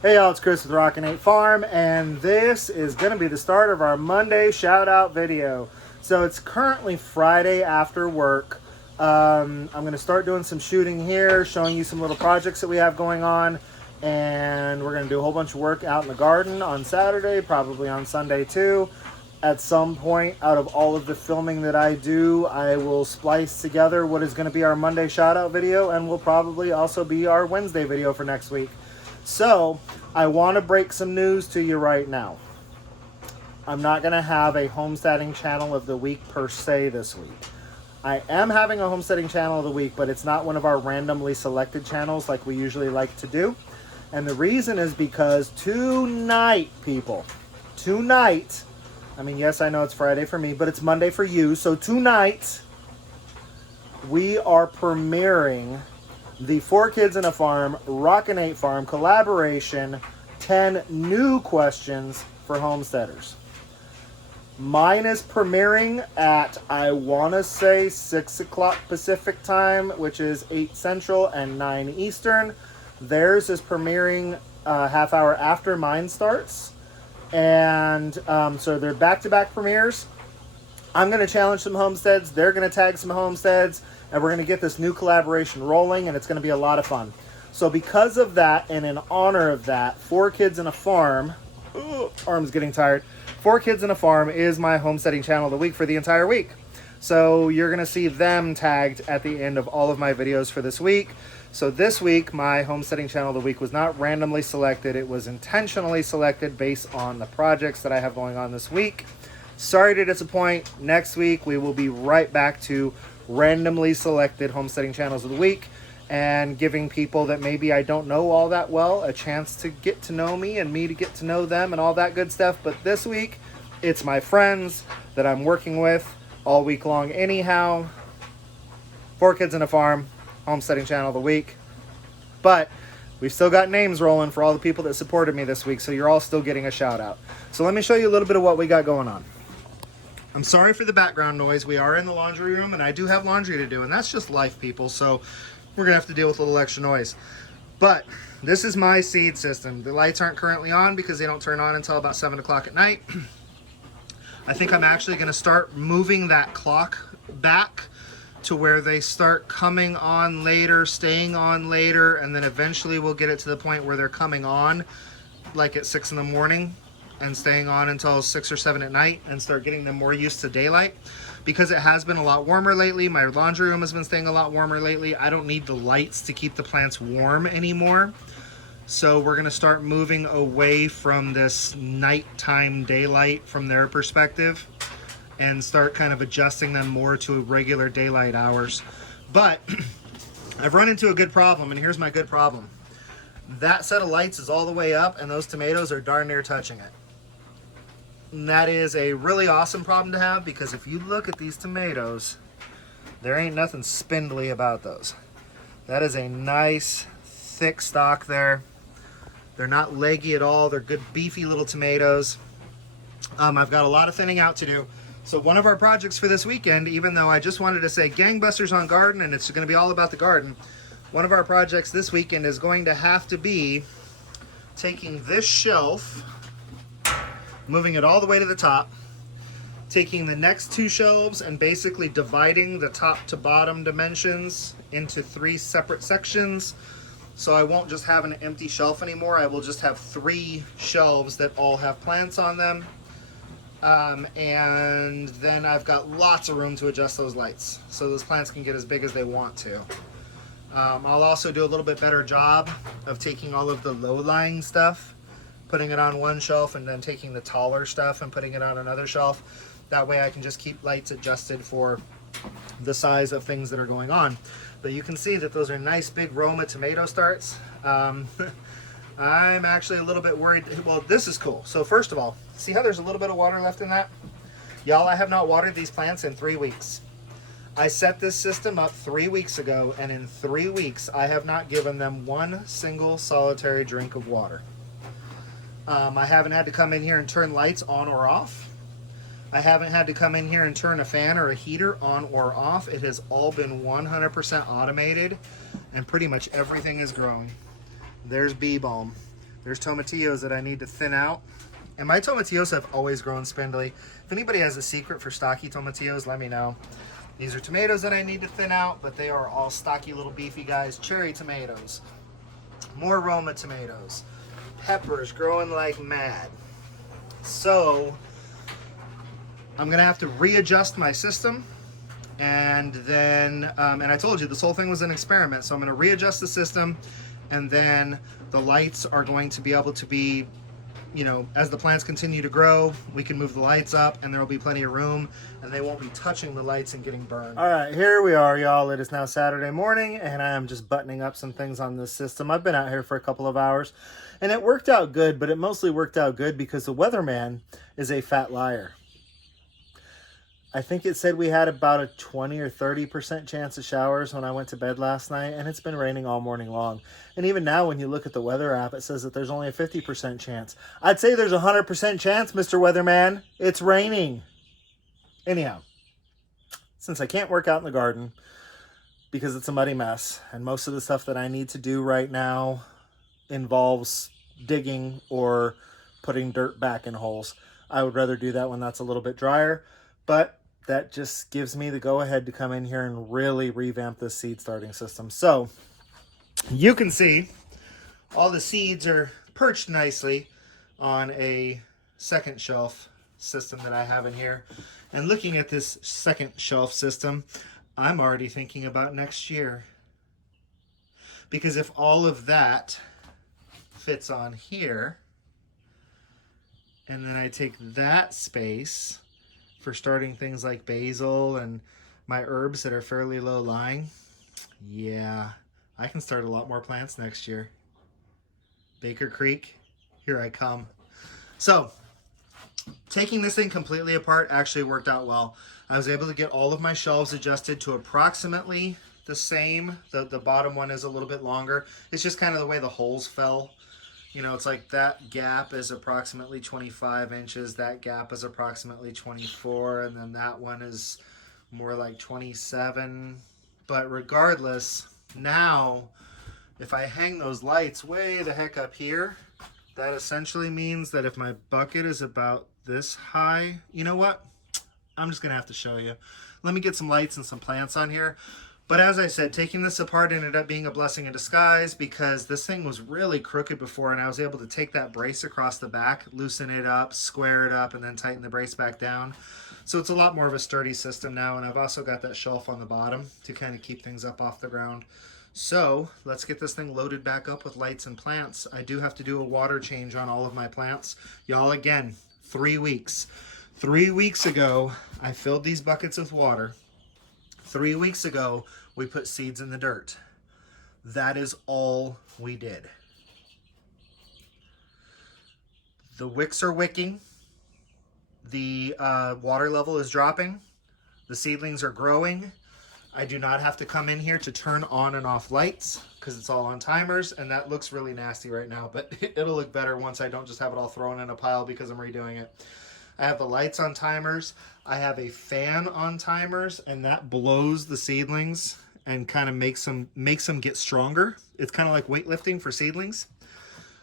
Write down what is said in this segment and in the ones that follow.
Hey y'all, it's Chris with Rockin Farm, and this is going to be the start of our Monday shout out video. So it's currently Friday after work. I'm going to start doing some shooting here, showing you some little projects that we have going on, and we're going to do a whole bunch of work out in the garden on Saturday, probably on Sunday too. At some point out of all of the filming that I do, I will splice together what is going to be our Monday shout out video, and will probably also be our Wednesday video for next week. So, I want to break some news to you right now. I'm not going to have a homesteading channel of the week per se this week. I am having a homesteading channel of the week, but it's not one of our randomly selected channels like we usually like to do. And the reason is because tonight, people, tonight, I mean, yes, I know it's Friday for me, but it's Monday for you. So tonight, we are premiering the 4 Kids and a Farm, Rockin Farm collaboration, 10 new questions for homesteaders. Mine is premiering at, I want to say, 6 o'clock Pacific time, which is 8 Central and 9 Eastern. Theirs is premiering a half hour after mine starts. And so they're back-to-back premieres. I'm going to challenge some homesteads. They're going to tag some homesteads. And we're going to get this new collaboration rolling, and it's going to be a lot of fun. So because of that, and in honor of that, 4 Kids and a Farm, arm's getting tired, 4 Kids and a Farm is my homesteading channel of the week for the entire week. So you're going to see them tagged at the end of all of my videos for this week. So this week, my homesteading channel of the week was not randomly selected. It was intentionally selected based on the projects that I have going on this week. Sorry to disappoint. Next week, we will be right back to randomly selected homesteading channels of the week, and giving people that maybe I don't know all that well a chance to get to know me and me to get to know them and all that good stuff. But this week, it's my friends that I'm working with all week long anyhow. 4 Kids and a Farm, homesteading channel of the week. But we've still got names rolling for all the people that supported me this week, so you're all still getting a shout out. So let me show you a little bit of what we got going on. I'm sorry for the background noise. We are in the laundry room, and I do have laundry to do, and that's just life, people, so we're going to have to deal with a little extra noise. But this is my seed system. The lights aren't currently on because they don't turn on until about 7 o'clock at night. I think I'm actually going to start moving that clock back to where they start coming on later, staying on later, and then eventually we'll get it to the point where they're coming on like at 6 in the morning and staying on until 6 or 7 at night, and start getting them more used to daylight. Because it has been a lot warmer lately, my laundry room has been staying a lot warmer lately, I don't need the lights to keep the plants warm anymore. So we're gonna start moving away from this nighttime daylight from their perspective and start kind of adjusting them more to regular daylight hours. But I've run into a good problem, and here's my good problem. That set of lights is all the way up, and those tomatoes are darn near touching it. And that is a really awesome problem to have, because if you look at these tomatoes, there ain't nothing spindly about those. That is a nice thick stalk there. They're not leggy at all. They're good beefy little tomatoes. I've got a lot of thinning out to do. So one of our projects for this weekend, even though I just wanted to say gangbusters on garden and it's going to be all about the garden, one of our projects this weekend is going to have to be taking this shelf, moving it all the way to the top, taking the next 2 shelves and basically dividing the top to bottom dimensions into 3 separate sections. So I won't just have an empty shelf anymore. I will just have 3 shelves that all have plants on them. And then I've got lots of room to adjust those lights, so those plants can get as big as they want to. I'll also do a little bit better job of taking all of the low-lying stuff, putting it on one shelf, and then taking the taller stuff and putting it on another shelf. That way I can just keep lights adjusted for the size of things that are going on. But you can see that those are nice big Roma tomato starts. I'm actually a little bit worried. Well, this is cool. So first of all, see how there's a little bit of water left in that? Y'all, I have not watered these plants in 3 weeks. I set this system up 3 weeks ago, and in 3 weeks, I have not given them one single solitary drink of water. I haven't had to come in here and turn lights on or off. I haven't had to come in here and turn a fan or a heater on or off. It has all been 100% automated, and pretty much everything is growing. There's bee balm. There's tomatillos that I need to thin out. And my tomatillos have always grown spindly. If anybody has a secret for stocky tomatillos, let me know. These are tomatoes that I need to thin out, but they are all stocky little beefy guys. Cherry tomatoes, more Roma tomatoes, peppers growing like mad. So I'm gonna have to readjust my system, and then, and I told you this whole thing was an experiment, so I'm gonna readjust the system, and then the lights are going to be able to be, you know, as the plants continue to grow, we can move the lights up and there will be plenty of room and they won't be touching the lights and getting burned. All right, here we are, y'all. It is now Saturday morning and I am just buttoning up some things on this system. I've been out here for a couple of hours and it worked out good, but it mostly worked out good because the weatherman is a fat liar. I think it said we had about a 20 or 30% chance of showers when I went to bed last night, and it's been raining all morning long. And even now, when you look at the weather app, it says that there's only a 50% chance. I'd say there's a 100% chance, Mr. Weatherman. It's raining. Anyhow, since I can't work out in the garden because it's a muddy mess, and most of the stuff that I need to do right now involves digging or putting dirt back in holes, I would rather do that when that's a little bit drier. But that just gives me the go-ahead to come in here and really revamp this seed starting system. So you can see all the seeds are perched nicely on a second shelf system that I have in here. And looking at this second shelf system, I'm already thinking about next year. Because if all of that fits on here, and then I take that space for starting things like basil and my herbs that are fairly low lying, yeah, I can start a lot more plants next year. Baker Creek, here I come. So taking this thing completely apart actually worked out well. I was able to get all of my shelves adjusted to approximately the same. The bottom one is a little bit longer. It's just kind of the way the holes fell. You know, it's like that gap is approximately 25 inches, that gap is approximately 24, and then that one is more like 27. But regardless, now, if I hang those lights way the heck up here, that essentially means that if my bucket is about this high, you know what? I'm just going to have to show you. Let me get some lights and some plants on here. But as I said, taking this apart ended up being a blessing in disguise because this thing was really crooked before, and I was able to take that brace across the back, loosen it up, square it up, and then tighten the brace back down. So it's a lot more of a sturdy system now, and I've also got that shelf on the bottom to kind of keep things up off the ground. So let's get this thing loaded back up with lights and plants. I do have to do a water change on all of my plants. Y'all, again, 3 weeks. 3 weeks ago, I filled these buckets with water. 3 weeks ago, we put seeds in the dirt. That is all we did. The wicks are wicking. The water level is dropping. The seedlings are growing. I do not have to come in here to turn on and off lights because it's all on timers, and that looks really nasty right now, but it'll look better once I don't just have it all thrown in a pile because I'm redoing it. I have the lights on timers. I have a fan on timers, and that blows the seedlings and kind of makes them get stronger. It's kind of like weightlifting for seedlings.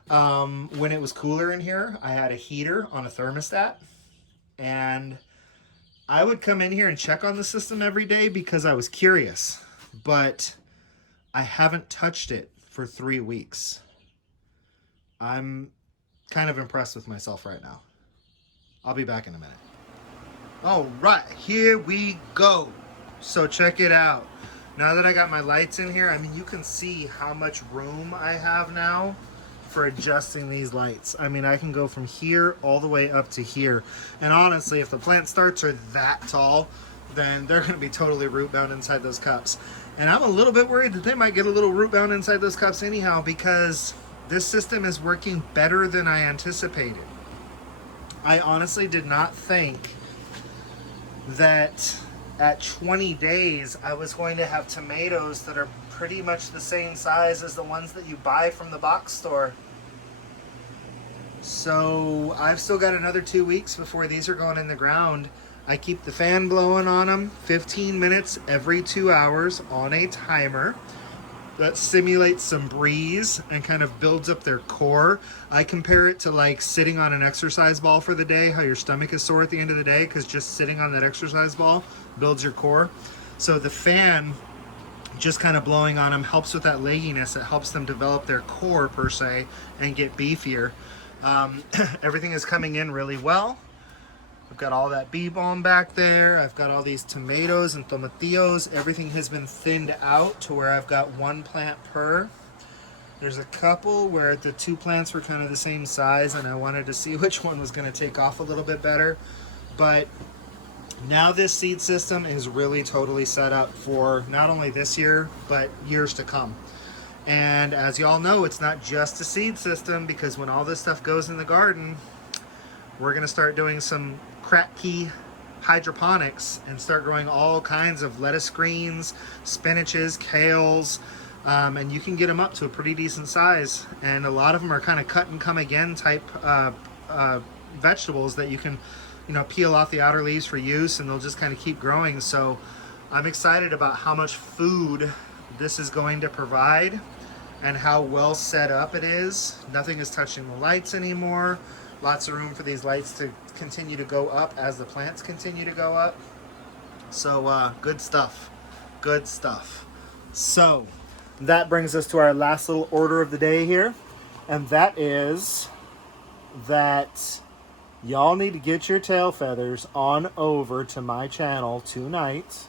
When it was cooler in here, I had a heater on a thermostat, and I would come in here and check on the system every day because I was curious, but I haven't touched it for 3 weeks. I'm kind of impressed with myself right now. I'll be back in a minute. All right, here we go. So check it out. Now that I got my lights in here, I mean, you can see how much room I have now for adjusting these lights. I mean, I can go from here all the way up to here. And honestly, if the plant starts are that tall, then they're gonna be totally root bound inside those cups. And I'm a little bit worried that they might get a little root bound inside those cups anyhow, because this system is working better than I anticipated. I honestly did not think that at 20 days I was going to have tomatoes that are pretty much the same size as the ones that you buy from the box store. So I've still got another 2 weeks before these are going in the ground. I keep the fan blowing on them 15 minutes every 2 hours on a timer. that simulates some breeze and kind of builds up their core. I compare it to like sitting on an exercise ball for the day, how your stomach is sore at the end of the day because just sitting on that exercise ball builds your core. So the fan just kind of blowing on them helps with that legginess. It helps them develop their core per se and get beefier. Everything is coming in really well. I've got all that bee balm back there. I've got all these tomatoes and tomatillos. Everything has been thinned out to where I've got one plant per. There's a couple where the two plants were kind of the same size and I wanted to see which one was going to take off a little bit better. But now this seed system is really totally set up for not only this year, but years to come. And as y'all know, it's not just a seed system, because when all this stuff goes in the garden, we're going to start doing some cracky hydroponics and start growing all kinds of lettuce greens, spinaches, kales, and you can get them up to a pretty decent size. And a lot of them are kind of cut and come again type vegetables that you can, you know, peel off the outer leaves for use, and they'll just kind of keep growing. So I'm excited about how much food this is going to provide and how well set up it is. Nothing is touching the lights anymore. Lots of room for these lights to continue to go up as the plants continue to go up. So good stuff, good stuff. So that brings us to our last little order of the day here, and that is that y'all need to get your tail feathers on over to my channel tonight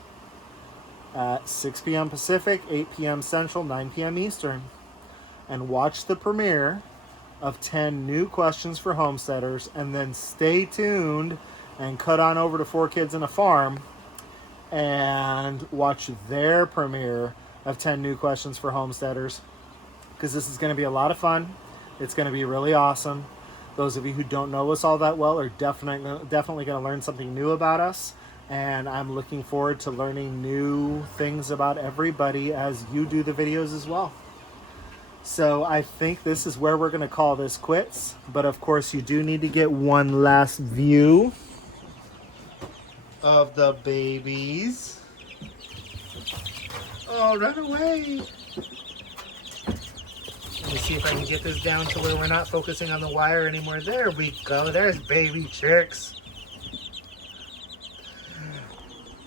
at 6 p.m. Pacific, 8 p.m. Central, 9 p.m. Eastern, and watch the premiere of 10 new questions for homesteaders, and then stay tuned and cut on over to 4 Kids in a Farm and watch their premiere of 10 new questions for homesteaders, because this is going to be a lot of fun. It's going to be really awesome. Those of you who don't know us all that well are definitely going to learn something new about us, and I'm looking forward to learning new things about everybody as you do the videos as well. So I think this is where we're going to call this quits. But of course, you do need to get one last view of the babies. Oh, run away. Let me see if I can get this down to where we're not focusing on the wire anymore. There we go. There's baby chicks.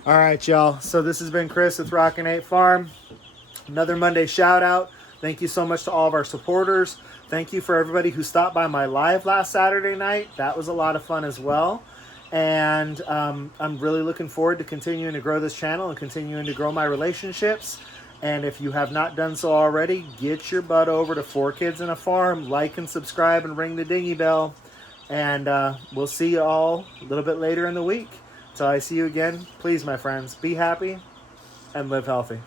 All right, y'all. So this has been Chris with Rockin Farm. Another Monday shout out. Thank you so much to all of our supporters. Thank you for everybody who stopped by my live last Saturday night. That was a lot of fun as well. And I'm really looking forward to continuing to grow this channel and continuing to grow my relationships. And if you have not done so already, get your butt over to 4 Kids in a Farm. Like and subscribe and ring the dingy bell. And we'll see you all a little bit later in the week. Till I see you again, please, my friends, be happy and live healthy.